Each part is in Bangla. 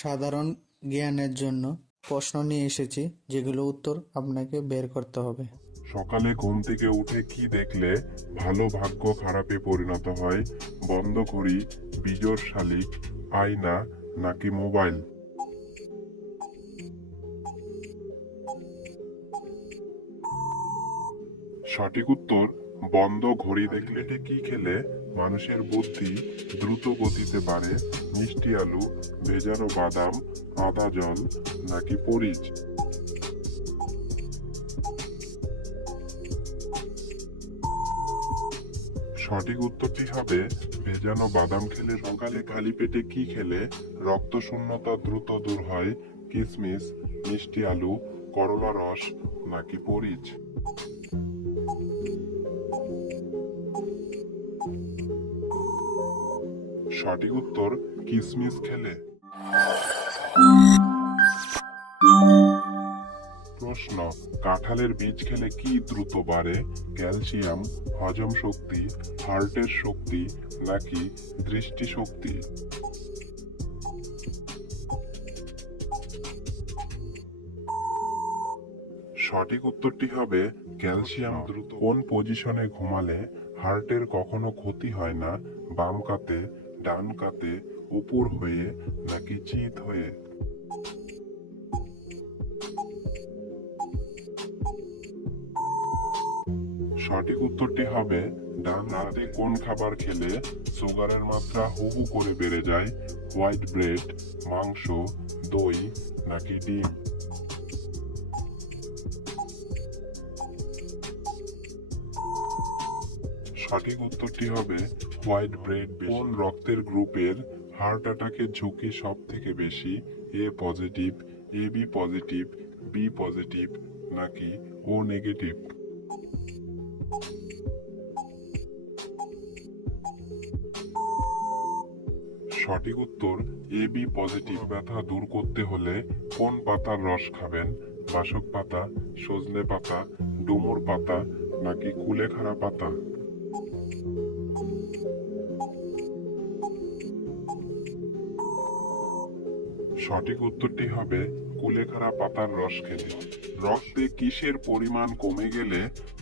সাধারণ জ্ঞানের জন্য প্রশ্ন নিয়ে এসেছি, যেগুলো উত্তর আপনাকে বের করতে হবে। সকালে ঘুম থেকে উঠে কি দেখলে ভালো ভাগ্য খারাপে পরিণত হয়? বন্ধ ঘড়ি, বিজোড় শালিক, আয়না নাকি মোবাইল? সঠিক উত্তর বন্ধ ঘড়ি। দেখলে কি খেলে মানুষের বুদ্ধি দ্রুত গতিতে বাড়ে? মিষ্টি আলু, ভেজানো বাদাম, আদা জল নাকি পরিচ? সঠিক উত্তরটি হবে ভেজানো বাদাম খেলে। সকালে খালি পেটে কি খেলে রক্ত শূন্যতা দ্রুত দূর হয়? কিশমিশ, মিষ্টি আলু, করলা রস নাকি পরিচ? সঠিক উত্তর কিশমিশ খেলে। প্রশ্ন, কাঁঠালের বীজ খেলে কি দ্রুত বাড়ে? ক্যালসিয়াম, হজম শক্তি, হার্টের শক্তি নাকি দৃষ্টিশক্তি? সঠিক উত্তরটি হবে ক্যালসিয়াম। দ্রুত কোন পজিশনে ঘুমালে হার্টের কখনো ক্ষতি হয় না? বাম কাতে, ডান কাতে, উপর হয়ে নাকি চিত হয়ে? সঠিক উত্তরটি হবে ডান। রাতে কোন খাবার খেলে সুগারের মাত্রা হু হু করে বেড়ে যায়? হোয়াইট ব্রেড, মাংস, দই নাকি ডিম? সঠিক উত্তরটি হবে হোয়াইট ব্রেড। কোন রক্তের গ্রুপের হার্ট অ্যাটাকের ঝুঁকি সব থেকে বেশি? এ positive, A B positive, B positive নাকি ও নেগেটিভ? সঠিক উত্তর এ বি পজিটিভ। ব্যথা দূর করতে হলে কোন পাতার রস খাবেন? বাসক পাতা, সজনে পাতা, ডুমুর পাতা নাকি কুলেখাড়া পাতা? সঠিক উত্তরটি হবে কুলেখাড়া পাতার রস খেলে। রক্তে কিসের পরিমাণ কমে গেলে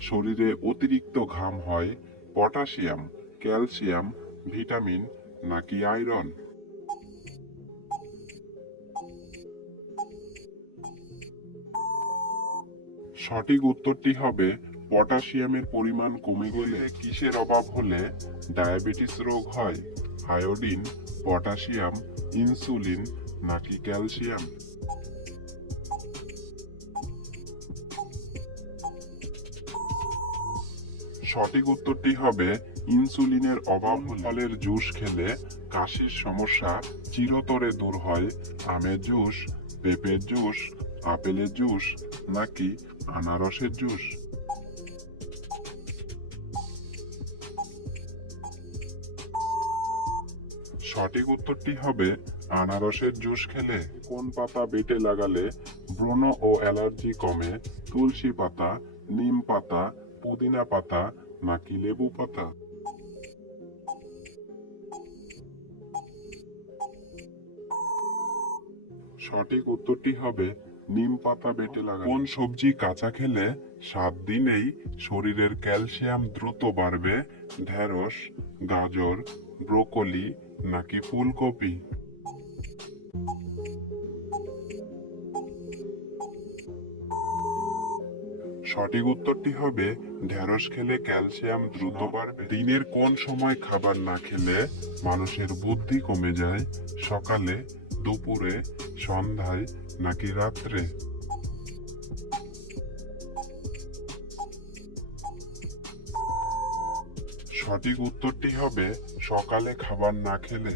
শরীরে অতিরিক্ত ঘাম হয়? পটাশিয়াম, ক্যালসিয়াম, ভিটামিন নাকি আয়রন? সঠিক উত্তরটি হবে পটাশিয়ামের পরিমাণ কমে গেলে। কিসের অভাব হলে ডায়াবেটিস রোগ হয়? আয়োডিন, পটাশিয়াম, ইনসুলিন নাকি ক্যালসিয়াম? সঠিক উত্তরটি হবে ইনসুলিনের অভাব। ফলের জুস খেলে কাশির সমস্যা চিরতরে দূর হয়? আমের জুস, পেঁপের জুস, আপেলের জুস নাকি আনারসের জুস? সঠিক উত্তরটি হবে আনারসের জুস খেলে। কোন পাতা বেটে লাগালে ব্রণ ও অ্যালার্জি কমে? তুলসী পাতা, নিম পাতা, পুদিনা পাতা নাকি লেবু পাতা? সঠিক উত্তরটি হবে নিম পাতা বেটে লাগালে। কোন সবজি কাঁচা খেলে 7 দিনেই শরীরের ক্যালসিয়াম দ্রুত বাড়বে? ঢেঁড়স, গাজর, ব্রোকলি নাকি ফুলকপি? সঠিক উত্তরটি হবে ঢেঁড়স খেলে ক্যালসিয়াম দ্রুত বাড়বে। দিনের কোন সময় খাবার না খেলে মানুষের বুদ্ধি কমে যায়? সকালে, দুপুরে, সন্ধ্যায় নাকি রাত্রে? সঠিক উত্তরটি হবে সকালে খাবার না খেলে।